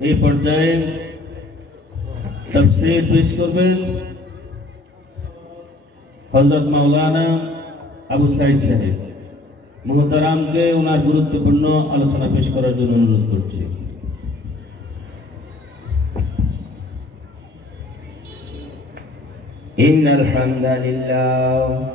এই পর্যায়ে তফসির পেশ করবেন হজরত মাওলানা আবু সাইদ সাহেব মোহতারামকে ওনার গুরুত্বপূর্ণ আলোচনা পেশ করার জন্য অনুরোধ করছি إن الحمد لله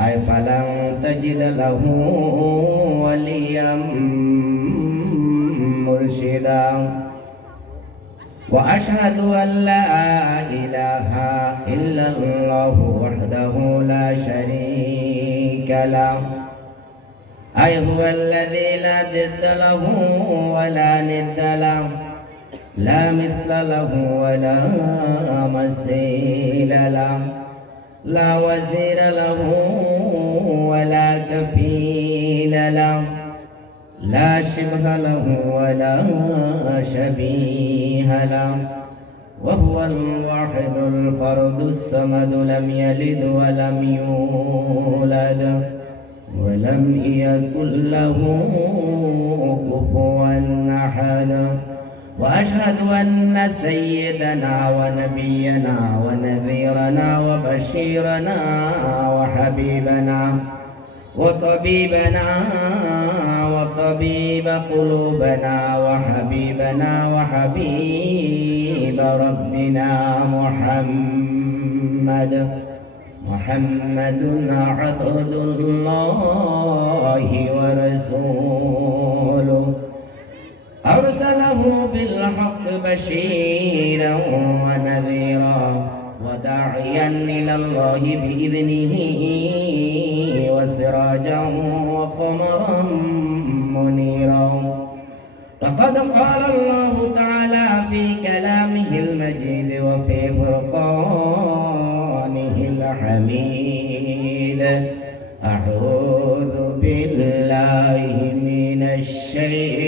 أي فلن تجد له وليا مرشدا. وأشهد أن لا إله إلا الله وحده لا شريك له. أي هو الذي لا ضد له ولا ند له. لا مثل له ولا مثيل له. لا وزير له ولا كفيل له. لا شبه له ولا شبيه له. وهو الواحد الفرد الصمد لم يلد ولم يولد ولم يكن له كفوا أحد. وأشهد أن سيدنا ونبينا ونذيرنا وبشيرنا وحبيبنا وطبيبنا وطبيب قلوبنا وحبيبنا وحبيب ربنا محمد. محمد عبد الله ورسوله. أرسله بالحق بشيرا ونذيرا وداعيا إلى الله بإذنه وسراجا وقمرا منيرا. فقد قال الله تعالى في كلامه المجيد وفي فرقانه الحميد. أعوذ بالله من الشيطان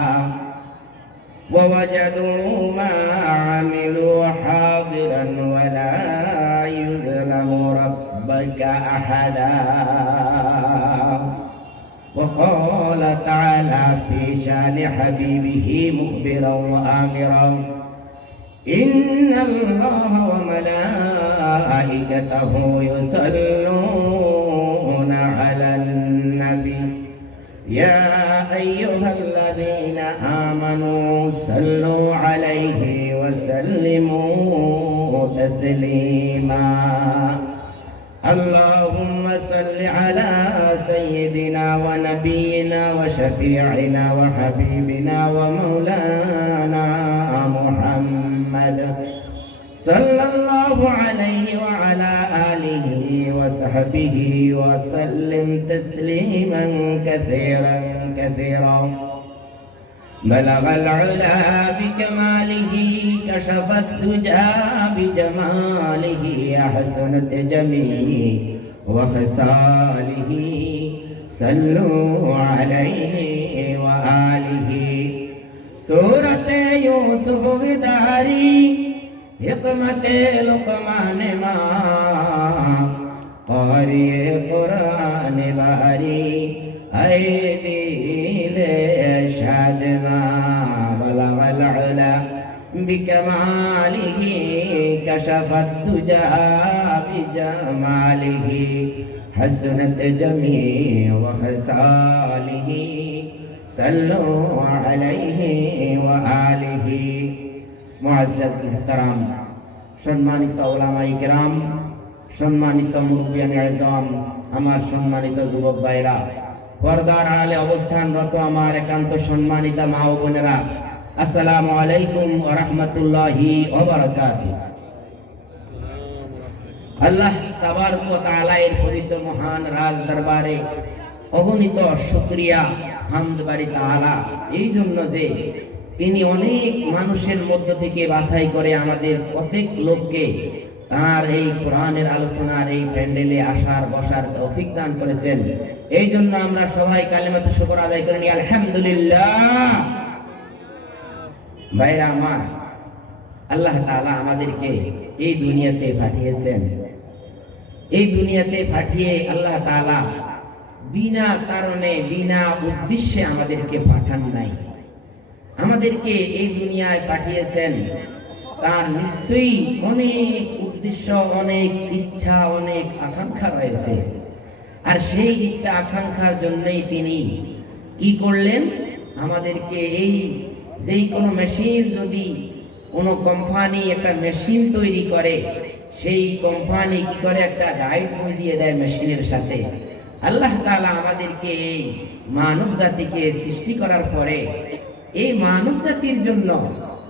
ووجدوا ما عملوا حاضرا ولا يظلم ربك أحدا. وقال تعالى في شأن حبيبه مخبرا وآمرا إن الله وملائكته يصلون على النبي. يا أيها الذين آمنوا صلوا عليه وسلموا تسليما. اللهم صل على سيدنا ونبينا وشفيعنا وحبيبنا ومولانا محمد. صلى الله عليه وعلى آله وصحبه وسلم تسليما كثيرا كثيرا. بلغ العلا بكماله كشف الدجى بجماله أحسنت جميع وخصاله صلوا عليه وآله سورة يوسف وداري حکمت لقمان ماں قاری قرآن باری اے دل شاد ماں بلغ العلا بكماله كشف الدجى بجماله حسنت جميع وخصاله صلوا عليه وآله معزز محترم সম্মানিত ওলামাই কেরাম সম্মানিত মুরব্বিয়ান আজম আমার সম্মানিত যুবক ভাইরা পর্দার আড়ালে অবস্থানরত আমার একান্ত সম্মানিত মা ও বোনেরা। আসসালামু আলাইকুম রাহমাতুল্লাহি আল্লাহ তাবারক ওয়া তাআলা এর পবিত্র মহান রাজ দরবারে অগণিত শুকরিয়া হামদ বাড়ি তাআলা। এই জন্য যে তিনি অনেক মানুষের মধ্য থেকে বাছাই করে আমাদের প্রত্যেক লোককে তার এই কোরআনের আলোচনার এই প্যান্ডেলে আসার, বসার তৌফিক দান করেছেন। এই জন্য আমরা সবাই কালেমাতে শুকর আদায় করে নিই, আলহামদুলিল্লাহ। ভাইরা আমার, আল্লাহ তাআলা আমাদেরকে এই দুনিয়াতে পাঠিয়েছেন। এই দুনিয়াতে পাঠিয়ে আল্লাহ তাআলা বিনা কারণে, বিনা উদ্দেশ্যে আমাদেরকে পাঠান নাই। আমাদেরকে এই দুনিয়ায় পাঠিয়েছেন। তার নিশ্চয়ই অনেক উদ্দেশ্য, অনেক ইচ্ছা, অনেক আকাঙ্ক্ষা রয়েছে। আর সেই ইচ্ছা আকাঙ্ক্ষার জন্যই তিনি কি করলেন? আমাদেরকে এই যেই কোনো মেশিন যদি কোনো কোম্পানি একটা মেশিন তৈরি করে, সেই কোম্পানি কি করে? একটা গাইড বই দিয়ে দেয় মেশিনের সাথে। আল্লাহ তাআলা আমাদেরকে এই মানব জাতিকে সৃষ্টি করার পরে এই মানব জাতির জন্য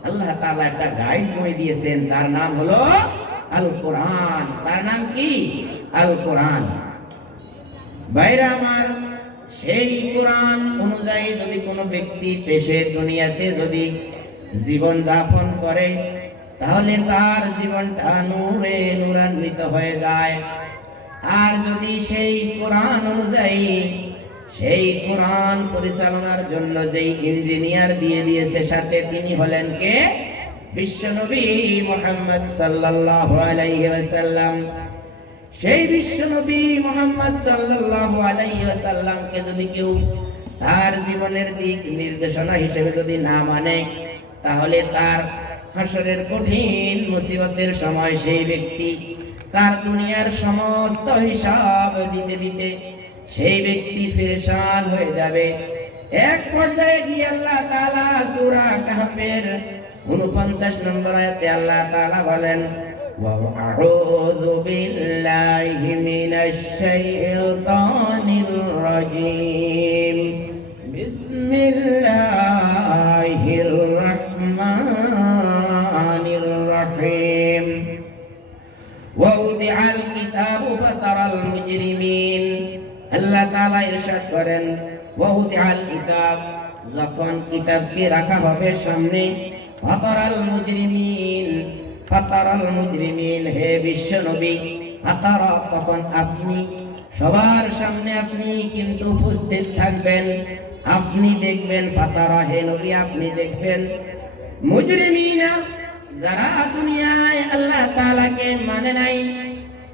আল্লাহ তাআলা একটা গাইড বই দিয়েছেন। তার নাম হলো আল কোরআন তার নাম কি? আল কোরআন বাইরে আমার সেই কোরআন অনুযায়ী যদি কোনো ব্যক্তি দেশে দুনিয়াতে যদি জীবন যাপন করে, তাহলে তার জীবনটা নূরে নূরান্বিত হয়ে যায়। আর যদি সেই কোরআন অনুযায়ী, সেই কোরআন পরিচালনার জন্য যেই ইঞ্জিনিয়ার দিয়ে দিয়েছে, সাথে তিনি হলেন কে? বিশ্বনবী মোহাম্মদ সাল্লাল্লাহু আলাইহি ওয়াসাল্লাম। সেই বিশ্বনবী মোহাম্মদ সাল্লাল্লাহু আলাইহি ওয়াসাল্লামকে যদি কেউ তার জীবনের দিক নির্দেশনা হিসেবে যদি না মানে তাহলে তার হাসরের কঠিন মুসিবতের সময় সেই ব্যক্তি তার দুনিয়ার সমস্ত হিসাব দিতে দিতে সেই ব্যক্তি ফেরেশান হয়ে যাবে। এক পর্যায়ে গিয়ে আল্লাহ তাআলা সূরা কাহফের 49 নম্বর আয়াতে আল্লাহ তাআলা বলেন وأعوذ بالله من الشيطان الرجيم بسم الله الرحمن الرحيم ووضع الكتاب فترى المجرمين আল্লাহ তাআলা ইরশাদ করেন ووضع الكتاب যখন কিতাবকে রাখা হবে সামনে ফাতারাল মুজরিমিন ফাতারাল মুজরিমিন, হে বিশ্ব নবী ফাতারা তখন আপনি, সবার সামনে আপনি কিন্তু উপস্থিত থাকবেন। আপনি দেখবেন ফাতারা হে নবী, আপনি দেখবেন। মুজরিমিনা, যারা দুনিয়ায় আল্লাহ তাআলাকে মানে নাই,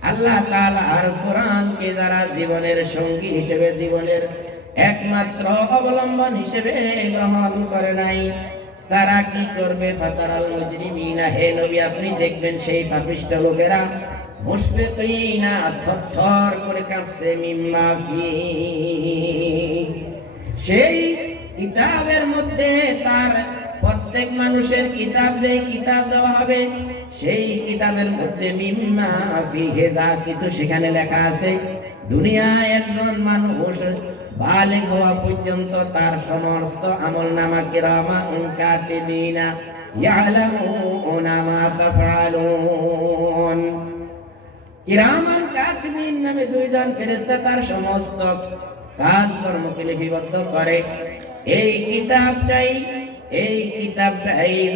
আল্লাহ তাআলা আর কোরআনকে যারা জীবনের সঙ্গী হিসেবে, জীবনের একমাত্র অবলম্বন হিসেবে গ্রহণ করে নাই। তারা কি করবে? ফাতারাল মুজরিমিনা, হে নবী, আপনি দেখবেন সেই পাপিষ্ঠ লোকেরা মুশফিকিনা থরথর করে কাঁপছে, মিম্মা ফি সেই কিতাবের মধ্যে তার প্রত্যেক মানুষের কিতাব যে কিতাব দেওয়া হবে, সেই কিতাবের মধ্যে মিম্মা ফিহে যা কিছু সেখানে লেখা আছে, দুনিয়ায় একজন মানুষ বালিগ হওয়া পর্যন্ত তার সমস্ত আমল নামা কিরামা কাতিবিনা ইয়ালামুনা কাতিবিন নামে দুইজন তার সমস্ত কাজকর্মকে এই কিতাবটাই, এই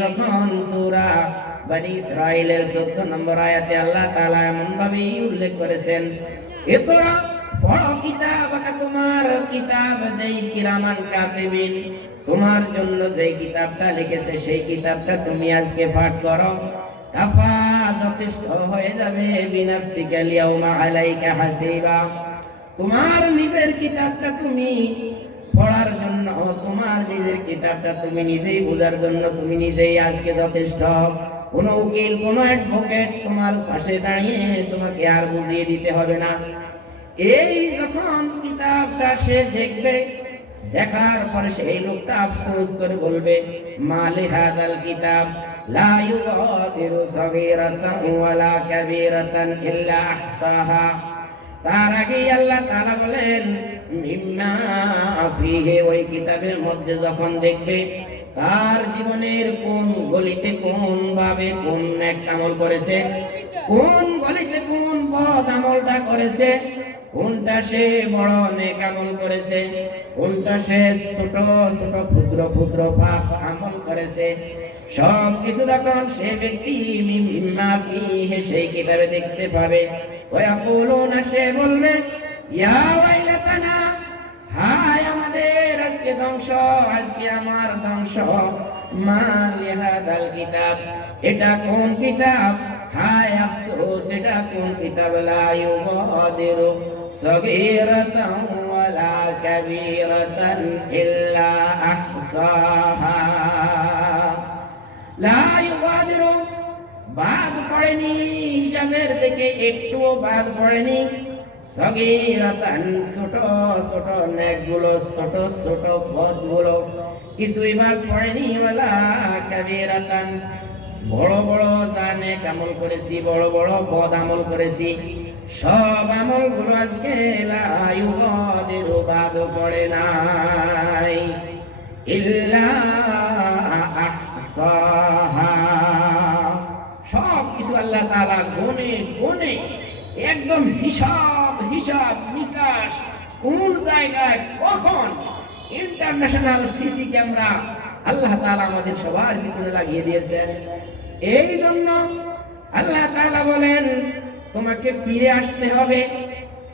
যখন সূরা বনি ইসরাইলের 14 নম্বর আয়াতে আল্লাহ এমন উল্লেখ করেছেন এতরা বড় কিতাব তোমার, কিতাব যেই তোমার জন্য যেই কিতাবটা লিখেছে, সেই কিতাবটা তুমি আজকে পাঠ করো। কাফা যথেষ্ট হয়ে যাবে, বিনাফসিকা লিয়াউমা আলাইকা তোমার নিজের কিতাবটা তুমি পড়ার জন্য, তোমার নিজের কিতাবটা তুমি নিজেই বোঝার জন্য তুমি নিজেই আজকে যথেষ্ট। কোন উকিল, কোন অ্যাডভোকেট তোমার পাশে দাঁড়িয়ে তোমাকে আর বুঝিয়ে দিতে হবে না। এই যখন কিতাবটা সে দেখবে, দেখার পরে সেই লোকটা আফসোস করে বলবে মালি হাদাল কিতাব, লা ওয়ালা কাবীরাতান ইল্লা আহসাহা। তার আগেই আল্লাহ তাআলা বলেন মিম্মা ফিহে, ওই কিতাবের মধ্যে যখন দেখবে, তার জীবনের কোন গলিতে কোন ভাবে কোন এক আমল করেছে, কোন গলিতে কোন পথ আমলটা করেছে কোনটা সে বড় নেক আমল করেছে কোনটা সে ছোট ছোট ক্ষুদ্র ক্ষুদ্র পাপ আমল করেছে। সব কিছু তখন সে ব্যক্তি মিম্মা সেই কিতাবে দেখতে পাবে। ওয়াকুলুনা সে বলবে, ইয়া ওয়াইলাতানা, হায় আমাদের, আজকে ধ্বংস, আজকে আমার ধ্বংস। মা লিহাদাল কিতাব, এটা কোন কিতাব? হায় আফসোস এটা কোন কিতাব? লা ইউগাদিরু সগীরাতান ওয়ালা কাবীরাতান ইল্লা আহসাহা। লা ইউগাদিরু বাদ পড়েনি, হিসাবের থেকে একটুও বাদ পড়েনি। সগীরাতান, ছোট ছোট নেকগুলো, ছোট ছোট পদগুলো কিছুই বাদ পড়েনি। ওয়ালা কাবীরাতান বড় বড় জানে আমল করেছি, বড় বড় পদ আমল করেছি। সব আমলগুলো আজকে বাদ পড়ে নাই। ইল্লা সব কিছু আল্লাহ তাআলা গুনে গুনে একদম হিসাব হিসাব, নিকাশ, কোন জায়গায় কখন ইন্টারন্যাশনাল সিসি ক্যামেরা আল্লাহ তালা আমাদের সবার পিছনে লাগিয়ে দিয়েছেন। এই জন্য আল্লাহ তালা বলেন, তোমাকে ফিরে আসতে হবে।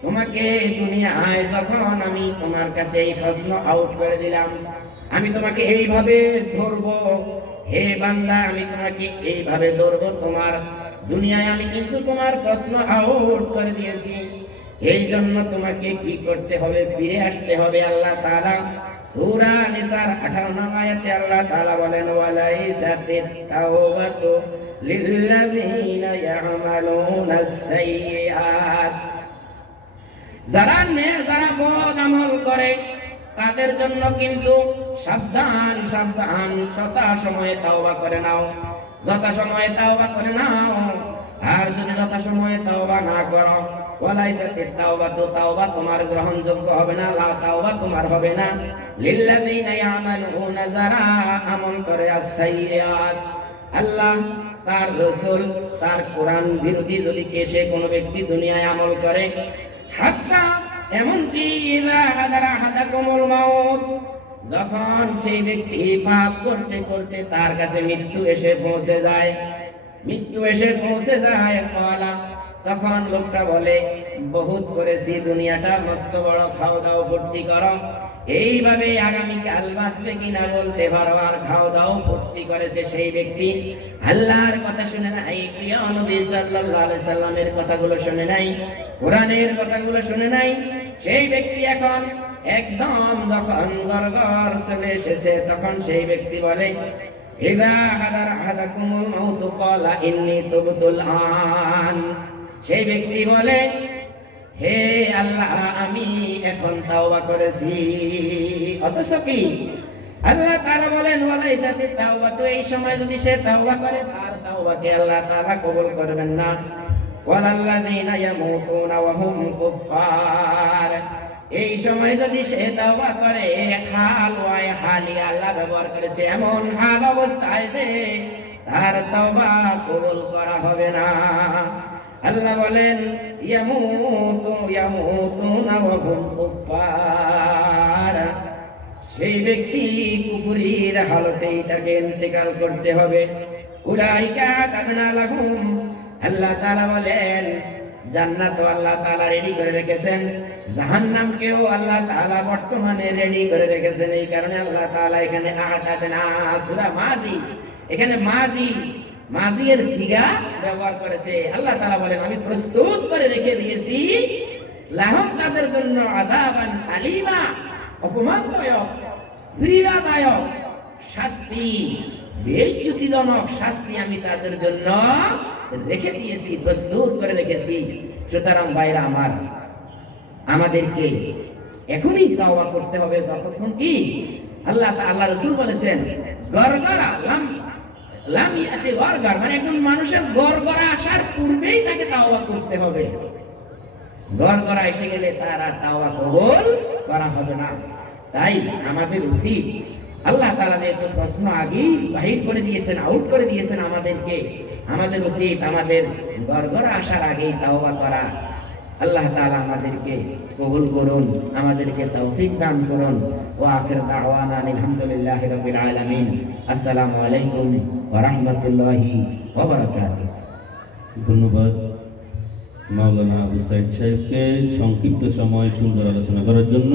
তোমাকে তুমি আয় যখন আমি তোমার কাছে এই প্রশ্ন আউট করে দিলাম, আমি তোমাকে এইভাবে ধরবো। হে বান্দা, আমি তোমাকে এইভাবে ধরবো। তোমার দুনিয়ায় আমি কিন্তু তোমার প্রশ্ন আউট করে দিয়েছি। এই জন্য তোমাকে কি করতে হবে? ফিরে আসতে হবে আল্লাহ তাআলা। সূরা নিসার 58 নং আয়াতে আল্লাহ বলেন ওয়ালাইসাতিত তাওবাতু লিল্লাযীনা সাইয়্যাত। যারা নে যারা বদ আমল করে, তাদের জন্য কিন্তু সাবধান সাবধান শতা সময়ে তাওবা করে নাও। যথা সময়ে তাওবা করে নাও। আর যদি যথা সময়ে তাওবা না করো, ওয়ালাইসাতে তাওবা তো তাওবা তোমার গ্রহণযোগ্য হবে না, লা তাওবা তোমার হবে না। লিল্লাযীনা ইয়ামালুনা যারা আমল করে আস-সাইয়্যাত। তার রসুল, তার কোরআন বিরোধী যদি কেসে কোনো ব্যক্তি দুনিয়ায় আমল করে, হাত্তা এমনকি যখন সেই ব্যক্তি পাপ করতে করতে তার কাছে মৃত্যু এসে পৌঁছে যায়, মৃত্যু এসে পৌঁছে যায় কলা তখন লোকটা বলে, বহুত করেছি, দুনিয়াটা মস্ত বড়, খাও দাও, ভর্তি করো। এইভাবে আগামীকাল বাঁচবে কিনা বলতে পারো? আর খাও দাও, ভর্তি করেছে সেই ব্যক্তি। আল্লাহর কথা শুনে নাই, প্রিয় নবী সাল্লাল্লাহু আলাইহি সাল্লামের কথাগুলো শুনে নাই, কোরআনের কথাগুলো শুনে নাই। সেই ব্যক্তি এখন একদম যখন গরগর চলে এসেছে, তখন সেই ব্যক্তি বলে, ইদা হাদার আহাদাকুমুল মাউতু, ক্বালা ইন্নী তুবতুল আন। সেই ব্যক্তি বলে হে আল্লাহ, আমি এখন তাওবা করেছি। অথচ কি? আল্লাহ তাআলা বলেন ওয়ালাইসাতি তাওবা তো এই সময় যদি সে তাওবা করে, তার তাওবাকে আল্লাহ তাআলা কবুল করবেন না। ওয়ালাল্লাযীনা ইয়ামুতুনা ওয়া এই সময় যদি সে তাওবা করে, হাল ওয়াই হালি আল্লাহ ব্যবহার করেছে, এমন হাল অবস্থায় যে তার তাওবা কবুল করা হবে না। আল্লাহ বলেন সেই ব্যক্তি কুকুরের হালতেই তাকে ইন্তেকাল করতে হবে। আল্লাহ তাআলা বলেন, জান্নাত আল্লাহ তাআলা রেডি করে রেখেছেন। জাহান্নামকেও আল্লাহ তাআলা বর্তমানে রেডি করে রেখেছেন। এই কারণে আল্লাহ তাআলা এখানে আতাদনা সূরা মাজি। এখানে মাজি মাজিয়ের সিগা ব্যবহার করেছে। আল্লাহ তাআলা বলেন, আমি প্রস্তুত করে রেখে দিয়েছি। লাহম তাদের জন্য আযাবান আলিমা, অপমানদায়ক, পীড়াদায়ক শাস্তি বেজ্জতিজনক শাস্তি আমি তাদের জন্য রেখে দিয়েছি, প্রস্তুত করে রেখেছি। সুতরাং বাইরা আমার, আমাদেরকে এখনই তাওবা করতে হবে, যতক্ষণ কি আল্লাহ আল্লাহ রসুল বলেছেন গড়গড়া লাম লাম ইয়াতে গড়গড় মানে একজন মানুষের গড়গড়া আসার পূর্বেই তাকে তাওবা করতে হবে। এসে গেলে তার আর তাওবা করা হবে না। তাই আমাদের উচিত, আল্লাহ যেহেতু প্রশ্ন আগেই বাহির করে দিয়েছেন আউট করে দিয়েছেন আমাদেরকে, আমাদের উচিত আমাদের আসার আগেই তাওবা করা। আল্লাহ তাআলা আমাদেরকে কবুল করুন, আমাদেরকে তৌফিক দান করুন। ওয়া আখির দাওয়ানা আলহামদুলিল্লাহি রাব্বিল আসসালামু আলাইকুম। রাহমাতুল্লাহি ধন্যবাদ। মাওলানা আবু সাইদ সাহেবকে সংক্ষিপ্ত সময় সুন্দর আলোচনা করার জন্য